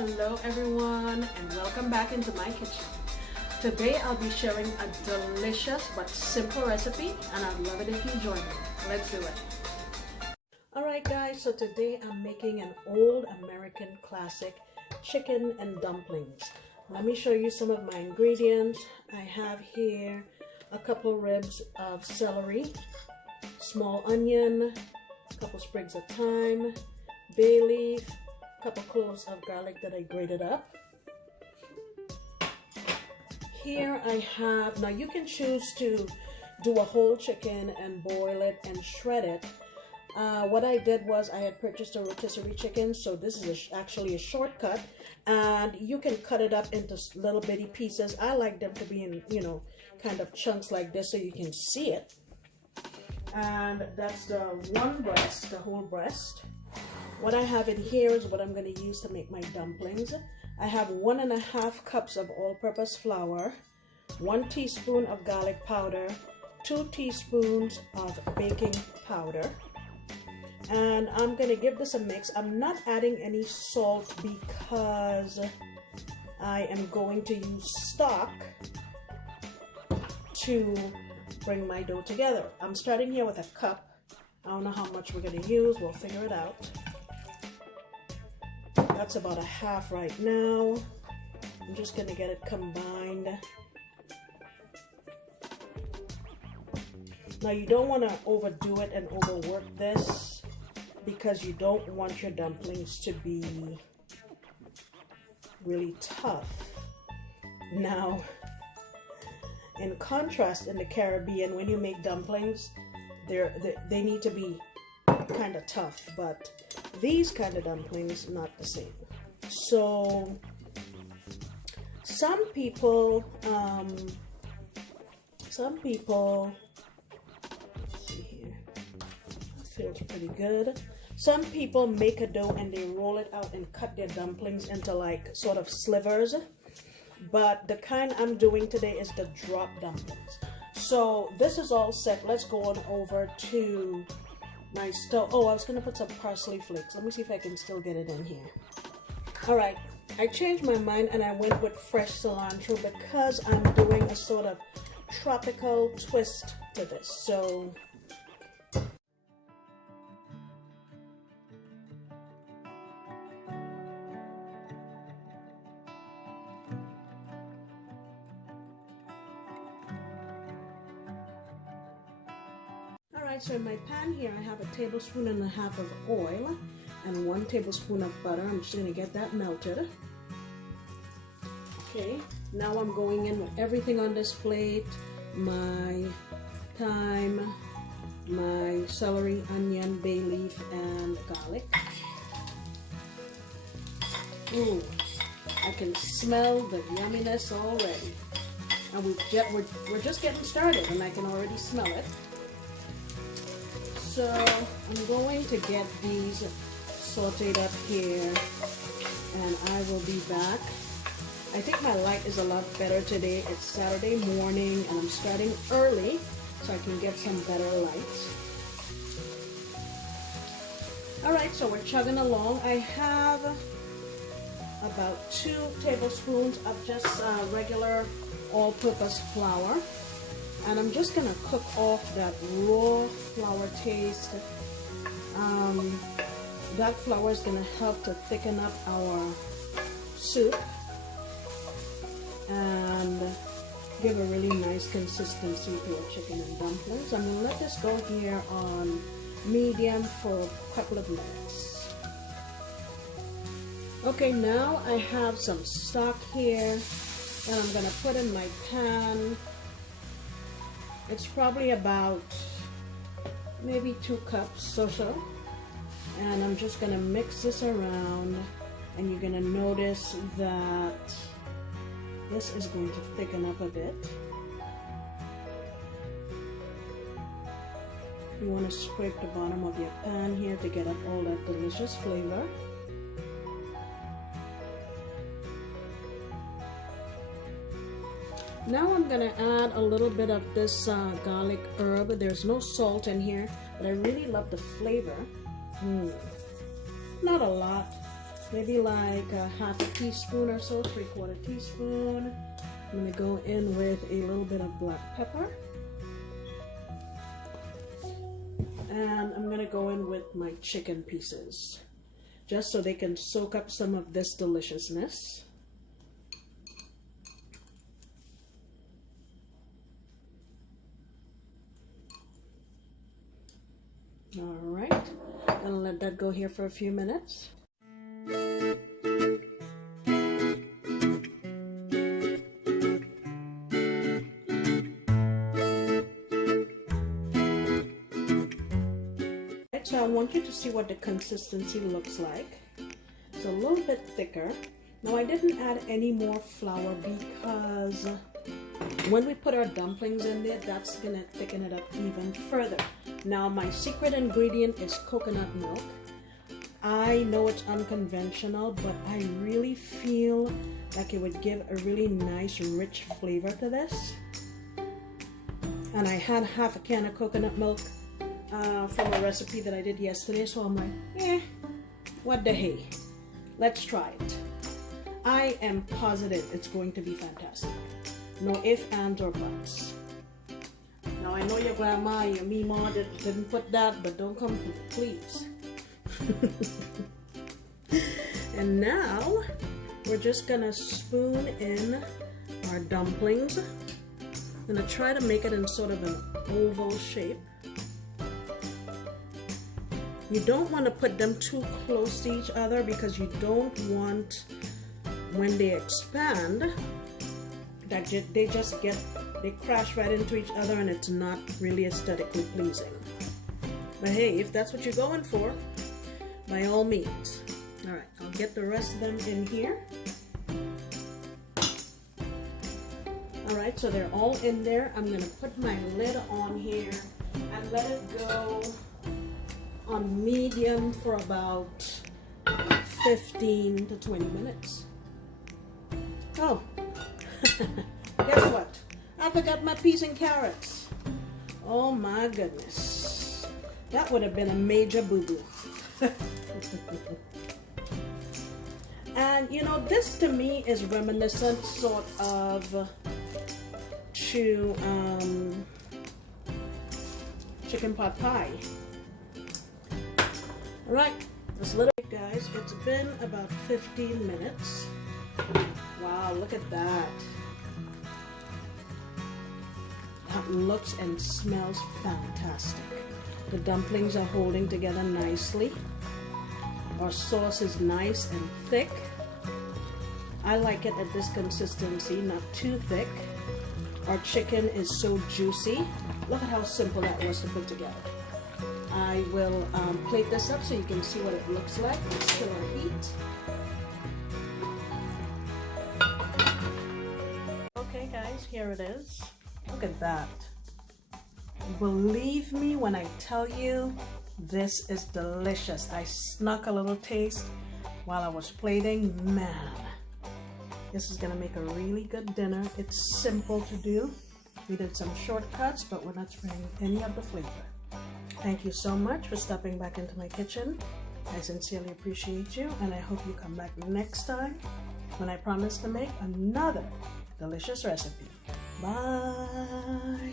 Hello everyone and welcome back into my kitchen. Today I'll be sharing a delicious but simple recipe and I'd love it if you join me. Let's do it. Alright guys, so today I'm making an old American classic chicken and dumplings. Let me show you some of my ingredients. I have here a couple ribs of celery, small onion, a couple sprigs of thyme, bay leaf, couple cloves of garlic that I grated up. Here I have, now you can choose to do a whole chicken and boil it and shred it. What I did was I had purchased a rotisserie chicken, so this is actually a shortcut, and you can cut it up into little bitty pieces. I like them to be in, kind of chunks like this so you can see it. And that's the one breast, the whole breast. What I have in here is what I'm going to use to make my dumplings. I have 1.5 cups of all-purpose flour, 1 teaspoon of garlic powder, 2 teaspoons of baking powder, and I'm going to give this a mix. I'm not adding any salt because I am going to use stock to bring my dough together. I'm starting here with a cup. I don't know how much we're going to use. We'll figure it out. That's about a half right now. I'm just going to get it combined. Now you don't want to overdo it and overwork this because you don't want your dumplings to be really tough. Now, in contrast, in the Caribbean, when you make dumplings, they need to be kind of tough, but these kind of dumplings, not the same. So some people, let's see here, that feels pretty good. Some people make a dough and they roll it out and cut their dumplings into like sort of slivers, but the kind I'm doing today is the drop dumplings. So this is all set. Let's go on over to my stove. Oh, I was going to put some parsley flakes. Let me see if I can still get it in here. Alright, I changed my mind and I went with fresh cilantro because I'm doing a sort of tropical twist to this. So so in my pan here, I have 1.5 tablespoons of oil and 1 tablespoon of butter. I'm just going to get that melted. Okay, now I'm going in with everything on this plate. My thyme, my celery, onion, bay leaf, and garlic. Ooh, I can smell the yumminess already. And we're just getting started and I can already smell it. So I'm going to get these sauteed up here and I will be back. I think my light is a lot better today. It's Saturday morning and I'm starting early so I can get some better light. Alright, so we're chugging along. I have about 2 tablespoons of just regular all-purpose flour. And I'm just going to cook off that raw flour taste. That flour is going to help to thicken up our soup and give a really nice consistency to our chicken and dumplings. I'm going to let this go here on medium for a couple of minutes. Okay, now I have some stock here that I'm going to put in my pan. It's probably about maybe 2 cups or so. And I'm just going to mix this around and you're going to notice that this is going to thicken up a bit. You want to scrape the bottom of your pan here to get up all that delicious flavor. Now I'm going to add a little bit of this garlic herb. There's no salt in here, but I really love the flavor. Not a lot. maybe like a half a teaspoon or so, 3/4 teaspoon. I'm gonna go in with a little bit of black pepper. And I'm gonna go in with my chicken pieces, just so they can soak up some of this deliciousness. All right, I'll let that go here for a few minutes. So I want you to see what the consistency looks like. It's a little bit thicker. Now I didn't add any more flour because when we put our dumplings in there, that's gonna thicken it up even further. Now my secret ingredient is coconut milk. I know it's unconventional, but I really feel like it would give a really nice rich flavor to this. And I had half a can of coconut milk from a recipe that I did yesterday, so I'm like, what the hey, let's try it. I am positive it's going to be fantastic. No ifs, ands, or buts. Now I know your grandma, your mima didn't put that, but don't come for me, please. And now we're just gonna spoon in our dumplings. I'm gonna try to make it in sort of an oval shape. You don't want to put them too close to each other because you don't want, when they expand, that they crash right into each other and it's not really aesthetically pleasing. But hey, if that's what you're going for, by all means. All right, I'll get the rest of them in here. All right, so they're all in there. I'm gonna put my lid on here and let it go on medium for about 15 to 20 minutes. Oh, guess what? I forgot my peas and carrots. Oh my goodness. That would have been a major boo-boo. And you know, this to me is reminiscent sort of to chicken pot pie. All right, this little guys, it's been about 15 minutes. Wow, look at that. That looks and smells fantastic. The dumplings are holding together nicely. Our sauce is nice and thick. I like it at this consistency, not too thick. Our chicken is so juicy. Look at how simple that was to put together. I will plate this up so you can see what it looks like. Let's kill our heat. Okay guys, here it is. Look at that. Believe me when I tell you, this is delicious. I snuck a little taste while I was plating. Man, this is gonna make a really good dinner. It's simple to do. We did some shortcuts, but we're not spraying any of the flavor. Thank you so much for stopping back into my kitchen. I sincerely appreciate you, and I hope you come back next time when I promise to make another delicious recipe. Bye.